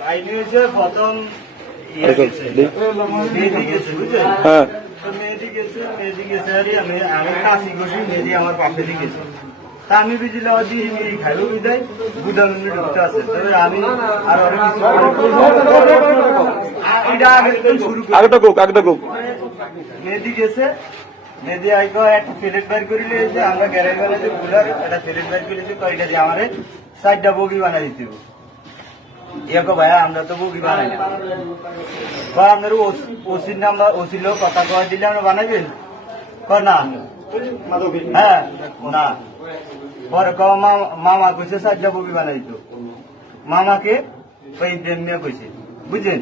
কাহিনী হয়েছে প্রথম মেহেদি গেছে বুঝলেন, মেহেদি গেছে আমি কাশি ঘষি, মেহেদি আমার পাশে দিয়ে গেছে। তা আমি বুঝলাম খাইব বিদায় বুধা মিনিট ঢুকতে আছে, তবে আমি আর অনেক কিছু মেহেদি গেছে। মেহেদি আইকো একটা প্লেট বাইর করে লিয়েছে, আমরা গ্যারেজ বানাইছে কুলার একটা প্লেট বাইর করেছে, তো এটা দিয়ে আমার 4টা বগি বানাই দিতে হবে। ইয়ে ভাইয়া আমরা তো বগি বানাই না, আপনার ওসির নাম ওসির লোক কথা কয়া দিলে আমরা বানাইবেন না? হ্যাঁ না, পরে মামা কইছে 4টা বগি বানাই দিত, মামাকে ওই ইব্রাহিমিয়া কইছে বুঝছেন,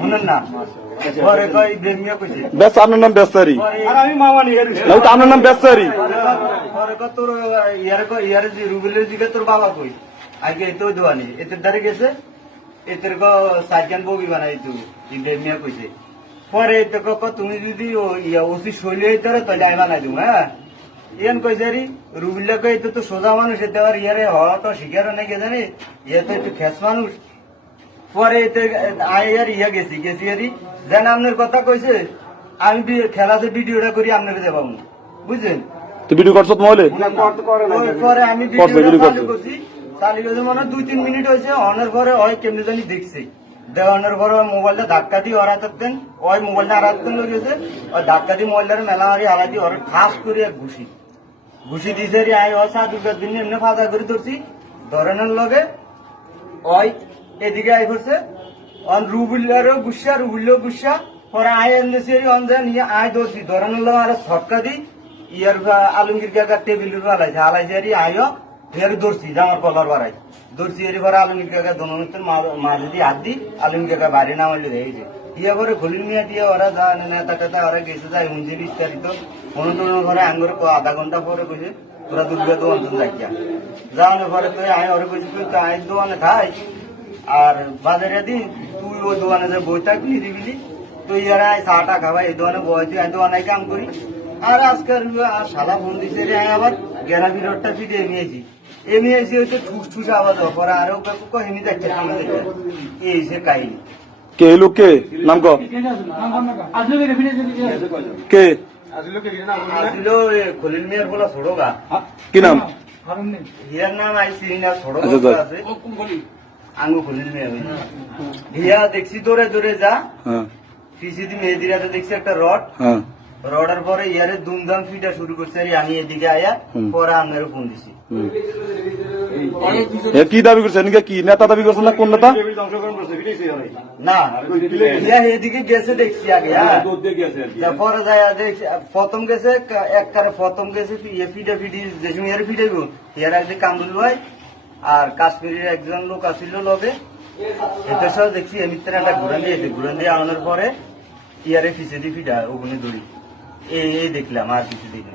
শুনেন না, পরে কয় ইব্রাহিমিয়া কইছে ব্যস্ত, আপনার নাম ব্যস্তারি, আমি মামা নিয়ে আপনার নাম ব্যস্তারি, পরে কয় তোর ইয়ার যে রুবেলের দিকে তোর বাবা কই আগে এতেও দোয়ানি এতের দ্বারে গেছে, এতের 4জন বগি বানাই দিত ইব্রাহিমিয়া কইছে। পরে এতে তুমি যদি ওসি শৈলী হইতে তাহলে আমি বানাই দিব। হ্যাঁ ইয়ান কইছে রুবিল্লা কই তো সোজা মানুষ, এতে আবার ইয়ারে হওয়া তো শিকারও নাকি জানি, ইয়ে তো একটু খেস মানুষ। পরে এতে আর গেছি যেন আপনার কথা কইছে, আমি খেলাতে ভিডিওটা করি আপনার দেবাম বুঝছেন, তো ভিডিও করছো মোবাইলে? পরে আমি ভিডিও চালু করছি, চালু করছি মানে 2-3 মিনিট হয়েছে, অনের পরে ওই কেমনি জানি দেখছি, দেওয়ানোর পরে মোবাইলটা ধাক্কা দিয়ে ওরা থাকতেন, ওই মোবাইলটা হারাতেন লেগেছে, ওই ধাক্কা দিয়ে মোবাইলটার মেলা মারি হারা দিয়ে ওরা ঠাস করে ঘুষি দিছে আই ও 4 দিন এমনি ফাঁদা করে ধরছি, ধরেনের লগে ওই এদিকে আই করছে রুবুল্লারও গুসা পরে আয় এনেছি নিয়ে আয় ধরছি, ধরেনের লগে আর ছটকা দিই ইয়ার আলমগীর কাকা টেবিলের হালাইছে আয়ও ফের ধরছি জামার কলার বাড়াই ধরছি, এর পরে আলমগীর কাকা দোনোর মাঝে দিয়ে হাত দিই, আলমগীর কাকা বাড়ি নামাইলে দেখেছে ইয়া করে খলিল মিয়া দিয়ে ওরা যা নেতা টেতা ওরা গেছে যায় হুঁজি বিস্তারিত অনুদানের ঘরে আঙ্গুর আধা ঘন্টা পরে কইছে তোরা দুর্গা দোকান যাইয়া যাওয়ানোর পরে তুই আয় ওরে কইছি তুই তো আয় দোকানে খাই আর বাজারে দিন তুই ওই দোকানে যে বই থাকবি নিরিবিলি তুই আর আয় চাটা খাবাই এই দোকানে বয়ছি আমি দোকানে কাম করি। আর আজকাল সাদা ফোন দিছে রে আবার গ্যারাবি রোডটা ফিরে এমনিয়েছি হয়তো ঠুস আওয়াজ পরে আরো হেমি যাচ্ছে এই সে কাহিনী। কে লোক কে নাম কে আসিল খলিল মিয়ার বলা ছোড়ো গা কি নাম? হিয়ার নাম আইসি না ছোড়ো আছে আঙ্গু খলিল মিয়া হিয়া দেখছি দৌড়ে যা সিসিদি মেহেদিরাতে দেখছি একটা রডের পরে ইয়ারে দুমদাম ফিটা শুরু করছে আমি এদিকে আয়া পরে আপনারও ফোন দিছি। কি দাবি করছেন? কি নেতা দাবি করছেন না কোন নেতা? না এদিকে গেছে দেখছি আগে, পরে যায় প্রথম গেছে একবারে প্রথম গেছে ফিডা ফিডি যে সময় ফিটাইব ইয়ার একদিন কামরুল ভাই আর কাশ্মীরের একজন লোক আসিল লগে এটার সাথে দেখছি এমিত্রে একটা ঘুরান দিয়ে আনানোর পরে ইয়ারে ফিসেদি ফিডা ওখানে দড়ি এই দেখলাম আর কিছু দেখলাম।